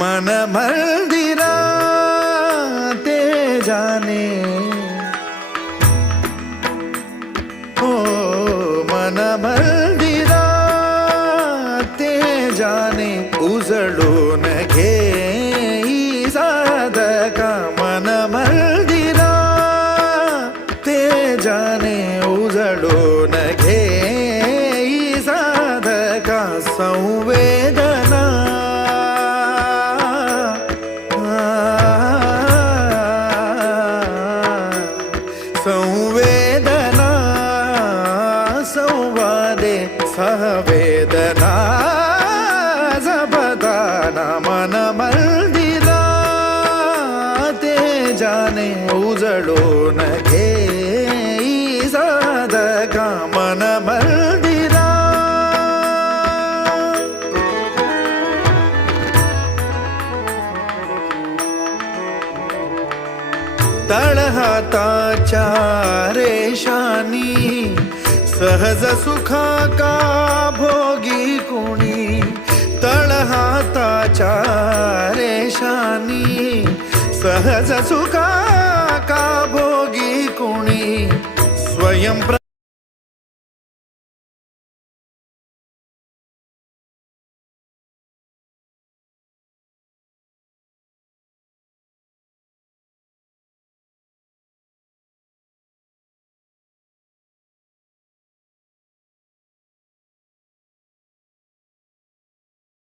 मन मंदिरा ते जाने हो मन मंदिरा ते जाने उजळून घे साधका मन मंदिरा ते जाने उजळून घे साधका संवेदना संवेदना संवादे सहवेदना जपदाना मन मंदिरा ते जाने उजळून घे साधका मन मंदिरा तळहाताच्या रेषानी सहज सुखा का भोगी कुणी तळहाताच्या रेषानी सहज सुखा का भोगी कुणी स्वयं